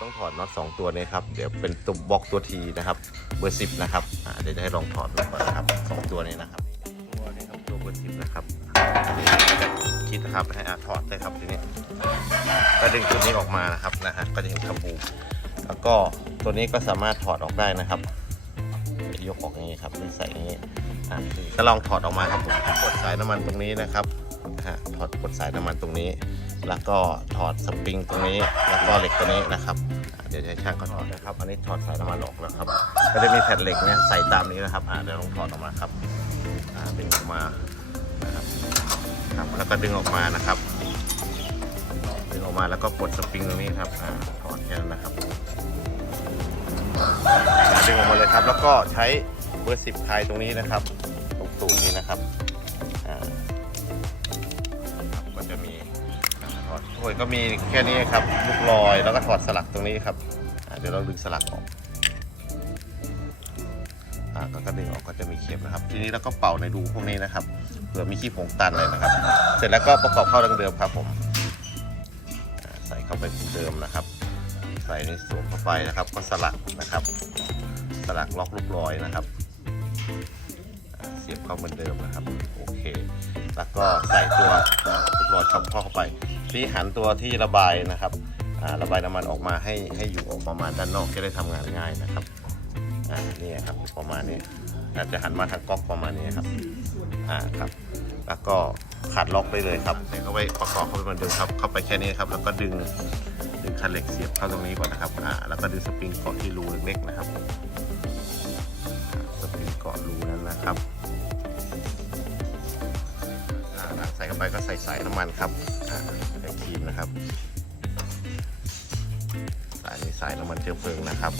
ต้องถอดน็อตสองตัวนี้ครับ เดี๋ยวเป็นตัวบล็อกตัวทีนะครับ เบอร์สิบนะครับอ่าเดี๋ยวจะให้ลองถอดดูก่อนนะครับสองตัวนี้นะครับตัวนี้ครับตัวเบอร์สิบนะครับคิดนะครับให้อาถอดได้ครับทีนี้ก็ดึงตัวนี้ออกมานะครับนะฮะก็จะเห็นกระบูแล้วก็ตัวนี้ก็สามารถถอดออกได้นะครับยกออกอย่างนี้ครับใส่อย่างนี้ก็ลองถอดออกมาครับผมกดสายน้ำมันตรงนี้นะครับ นะฮะถอดกดสายน้ำมันตรงนี้ แล้วก็ถอดสปริงตรงนี้ แล้วก็เหล็กตัวนี้นะครับ เดี๋ยวจะให้ช่างเขาถอดนะครับ อันนี้ถอดสายน้ำมันออกแล้วครับ ก็จะมีแผ่นเหล็กเนี่ยใส่ตามนี้นะครับอะเดี๋ยวลองถอดออกมาครับอ่าดึงออกมานะครับครับแล้วก็ดึงออกมานะครับดึงออกมาแล้วก็กดสปริงตรงนี้ครับอ่าถอดแค่นั้นนะครับดึงออกมาเลยครับ แล้วก็ใช้เบอร์สิบคลายตรงนี้นะครับ ตรงตูดนี้นะครับ โอ้ยก็มีแค่นี้ครับลูกลอยแล้วก็ถอดสลักตรงนี้ครับเดี๋ยวเราดึงสลักออกอ่าก็ก็ดึงออกก็จะมีเข็มนะครับ ทีนี้เราก็เป่าในรูพวกนี้นะครับเผื่อมีขี้ผงตันเลยนะครับ เสร็จแล้วก็ประกอบเข้าดังเดิมครับผมใส่เข้าไปเหมือนเดิมนะครับ ใส่ในสวมเข้าไปนะครับ ก็สลักนะครับ สลักล็อกลูกลอยนะครับ เสียบเข้าเหมือนเดิมนะครับโอเค แล้วก็ใส่ตัวลูกลอยช็อปเข้าไปที่หันตัวที่ระบายนะครับระบายน้ำมันออกมาให้ให้อยู่ออกประมาณด้านนอกจะได้ทำงานง่ายนะครับอ่านี่ครับประมาณนี้อาจจะหันมาทางก๊อกประมาณนี้ครับอ่าครับ แล้วก็ขัดล็อกได้เลยครับใส่เข้าไปประกอบเข้าไปเหมือนเดิมครับ เข้าไปแค่นี้ครับ แล้วก็ดึงดึงคันเหล็กเสียบเข้าตรงนี้ก่อนนะครับอ่าแล้วก็ดึงสปริงเกาะที่รูเล็กๆนะครับ สปริงเกาะรูนั้นนะครับ ไปก็ใส่สายน้ำมันครับอ่าใส่ครีมนะครับสายนี้สายน้ำมันเชื้อเพลิงนะครับ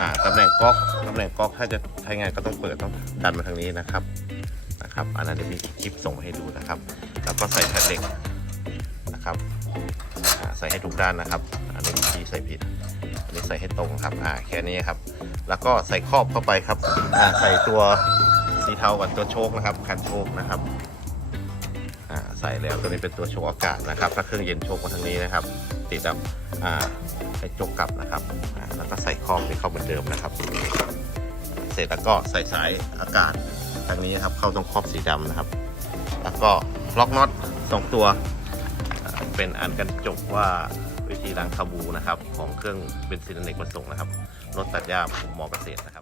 อ่าตำแหน่งก๊อกตำแหน่งก๊อกถ้าจะใช้งานก็ต้องเปิดต้องดันมาทางนี้นะครับนะครับ อันนั้นจะมีคลิปส่งมาให้ดูนะครับ แล้วก็ใส่แผ่นเหล็กนะครับใส่ให้ถูกด้านนะครับ อันนี้ที่ใส่ผิดอันนี้ใส่ให้ตรงครับอ่าแค่นี้ครับ แล้วก็ใส่ครอบเข้าไปครับอ่าใส่ตัวสีเทากับตัวโชคนะครับคันโชคนะครับ อ่าใส่แล้วตัวนี้เป็นตัวโชคอากาศนะครับถ้าเครื่องเย็นโชคมาทางนี้นะครับ ติดแล้วอ่าให้จกกลับนะครับอ่าแล้วก็ใส่ครอบให้เข้าเหมือนเดิมนะครับ เสร็จแล้วก็ใส่สายอากาศทางนี้นะครับเข้าตรงครอบสีดำนะครับ แล้วก็ล็อกน็อตสองตัวเป็นอันกันจบว่าวิธีล้างคาบูนะครับ ของเครื่องเป็นซินเนกประสงค์นะครับรถตัดหญ้าหมอเกษตรนะครับ